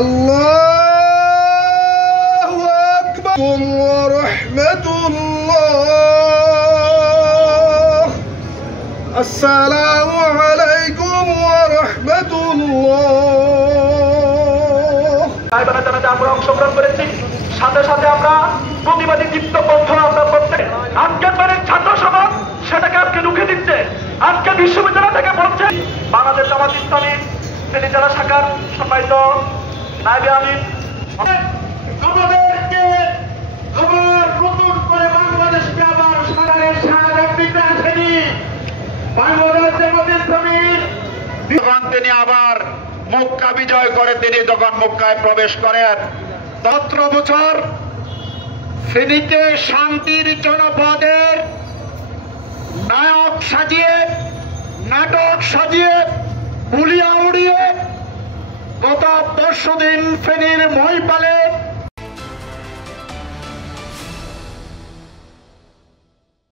আল্লাহু আকবার ওয়া রাহমাতুল্লাহ। আসসালামু আলাইকুম ওয়া রাহমাতুল্লাহ। আমরা অংশগ্রহণ করেছি, সাথে সাথে আমরা প্রতিবাদী চিত্তবদ্ধ আমরা করতে আজকের বারের ছাত্র সমাজ সেটাকে আজকে রুখে দিচ্ছে। আজকে বিশ্ববিদ্যালয় থেকে বলছে বাংলাদেশ জামাত ইসলামী ফেনী জেলা শাখার সম্মানিত নায়েবে আমির আমাদেরকে আবার নতুন করে বাংলাদেশকে আবার সাধারণের শাহাদাত দিতে আসেনি। বাংলাদেশ জামাত ইসলামী তিনি আবার মক্কা বিজয় করে তিনি যখন মক্কায় প্রবেশ করেন 17 বছর ফেনীতে শান্তির জনপদের নায়ক সাজিয়ে নাটক সাজিয়ে পুলিয়া উড়িয়ে গত 10 দিন ফেনীর মহিপালে